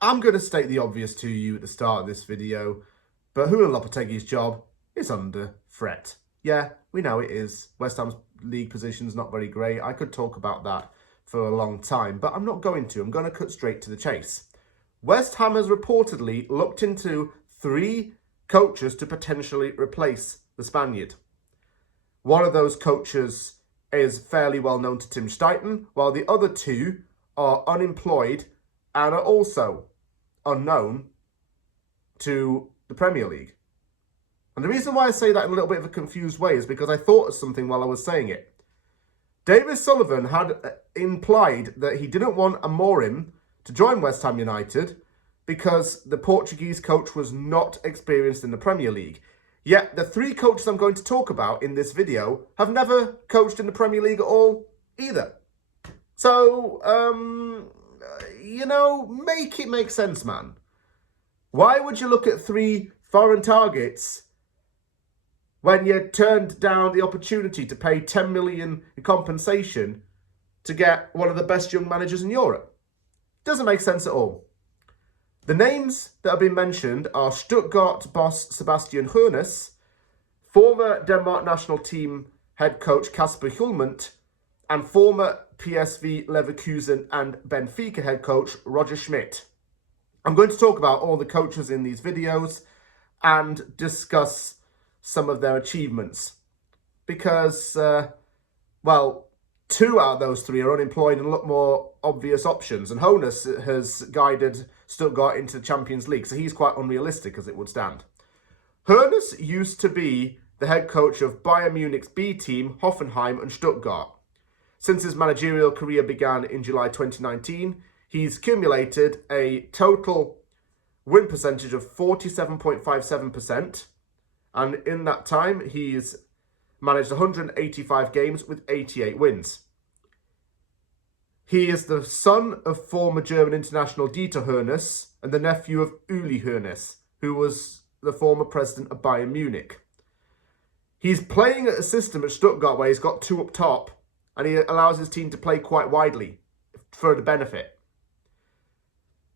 I'm going to state the obvious to you at the start of this video, but Julian Lopetegui's job is under threat. Yeah, we know it is. West Ham's league position's not very great. I could talk about that for a long time, but I'm not going to. I'm going to cut straight to the chase. West Ham has reportedly looked into 3 coaches to potentially replace the Spaniard. One of those coaches is fairly well known to Tim Steidten, while the other 2 are unemployed and are also unknown to the Premier League. And the reason why I say that in a little bit of a confused way is because I thought of something while I was saying it. David Sullivan had implied that he didn't want Amorim to join West Ham United because the Portuguese coach was not experienced in the Premier League. Yet the 3 coaches I'm going to talk about in this video have never coached in the Premier League at all either. So, make it make sense, man. Why would you look at 3 foreign targets when you turned down the opportunity to pay 10 million in compensation to get one of the best young managers in Europe? Doesn't make sense at all. The names that have been mentioned are Stuttgart boss Sebastian Hoeneß, former Denmark national team head coach Kasper Hjulmand, and former PSV Leverkusen and Benfica head coach Roger Schmidt. I'm going to talk about all the coaches in these videos and discuss some of their achievements. Because, 2 out of those 3 are unemployed and look more obvious options. And Hoeneß has guided Stuttgart into the Champions League, so he's quite unrealistic as it would stand. Hoeneß used to be the head coach of Bayern Munich's B team, Hoffenheim and Stuttgart. Since his managerial career began in July 2019, he's accumulated a total win percentage of 47.57%. And in that time, he's managed 185 games with 88 wins. He is the son of former German international Dieter Hoeneß and the nephew of Uli Hoeneß, who was the former president of Bayern Munich. He's playing a system at Stuttgart where he's got 2 up top, and he allows his team to play quite widely for the benefit.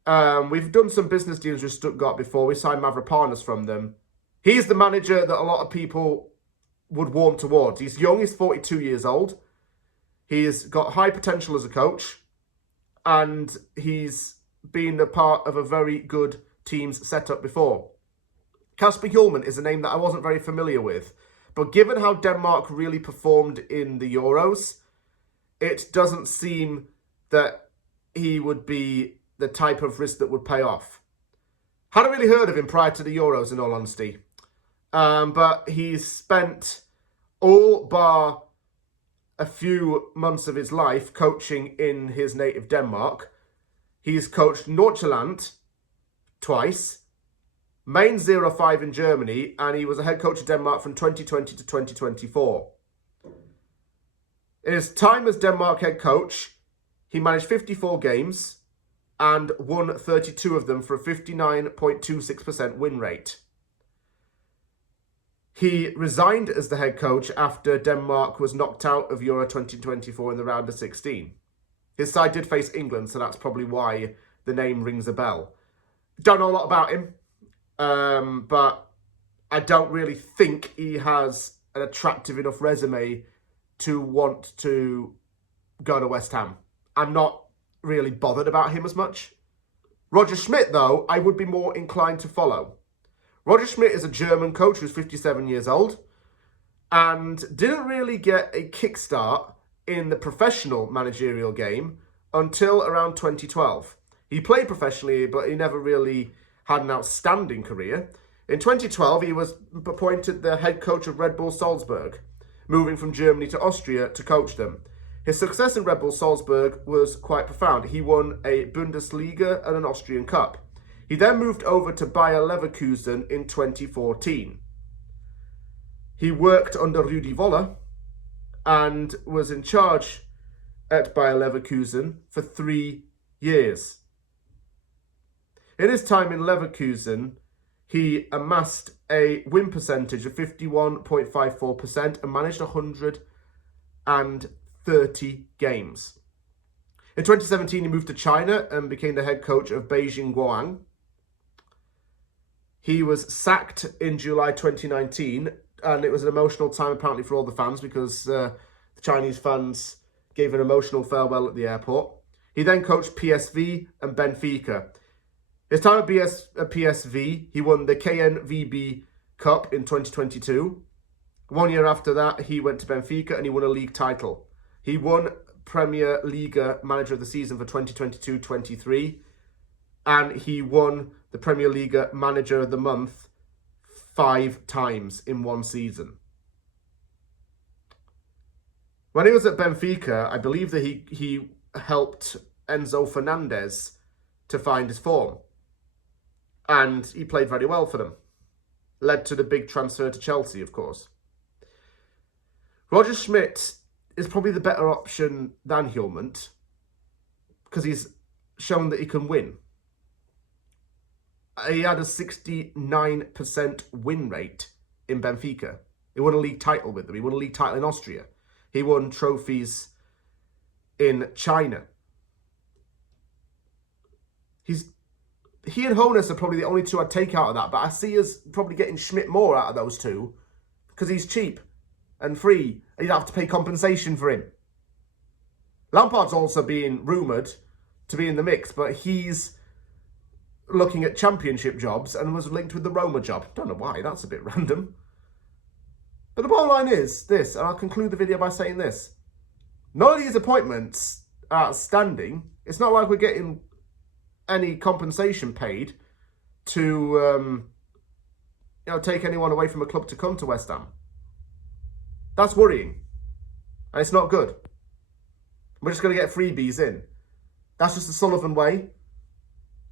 We've done some business deals with Stuttgart before. We signed Mavropanos from them. He's the manager that a lot of people would warm towards. He's young, he's 42 years old. He's got high potential as a coach, and he's been a part of a very good team's setup before. Kasper Hjulmand is a name that I wasn't very familiar with, but given how Denmark really performed in the Euros, it doesn't seem that he would be the type of risk that would pay off. Hadn't really heard of him prior to the Euros, in all honesty. But he's spent all bar a few months of his life coaching in his native Denmark. He's coached Nordsjælland twice, Mainz 05 in Germany, and he was a head coach of Denmark from 2020 to 2024. In his time as Denmark head coach, he managed 54 games and won 32 of them for a 59.26% win rate. He resigned as the head coach after Denmark was knocked out of Euro 2024 in the round of 16. His side did face England, so that's probably why the name rings a bell. Don't know a lot about him, but I don't really think he has an attractive enough resume to want to go to West Ham. I'm not really bothered about him as much. Roger Schmidt, though, I would be more inclined to follow. Roger Schmidt is a German coach who's 57 years old and didn't really get a kickstart in the professional managerial game until around 2012. He played professionally, but he never really had an outstanding career. In 2012, he was appointed the head coach of Red Bull Salzburg, moving from Germany to Austria to coach them. His success in Red Bull Salzburg was quite profound. He won a Bundesliga and an Austrian Cup. He then moved over to Bayer Leverkusen in 2014. He worked under Rudi Völler and was in charge at Bayer Leverkusen for 3 years. In his time in Leverkusen, he amassed a win percentage of 51.54% and managed 130 games. In 2017, he moved to China and became the head coach of Beijing Guoan. He was sacked in July 2019, and it was an emotional time apparently for all the fans because the Chinese fans gave an emotional farewell at the airport. He then coached PSV and Benfica. His time at PSV, he won the KNVB Cup in 2022. 1 year after that, he went to Benfica and he won a league title. He won Premier Liga Manager of the Season for 2022-23, and he won the Premier Liga Manager of the Month 5 times in one season. When he was at Benfica, I believe that he helped Enzo Fernandez to find his form. And he played very well for them. Led to the big transfer to Chelsea, of course. Roger Schmidt is probably the better option than Hjulmand because he's shown that he can win. He had a 69% win rate in Benfica. He won a league title with them. He won a league title in Austria. He won trophies in China. He and Hoeneß are probably the only two I'd take out of that, but I see us probably getting Schmidt more out of those two because he's cheap and free, and you'd have to pay compensation for him. Lampard's also being rumoured to be in the mix, but he's looking at championship jobs and was linked with the Roma job. Don't know why, that's a bit random. But the bottom line is this, and I'll conclude the video by saying this. None of these appointments are outstanding. It's not like we're getting any compensation paid to take anyone away from a club to come to West Ham. That's worrying. And it's not good. We're just going to get freebies in. That's just the Sullivan way.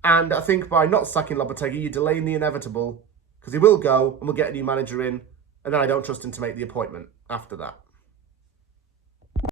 And I think by not sacking Lopetegui, you're delaying the inevitable. Because he will go and we'll get a new manager in. And then I don't trust him to make the appointment after that.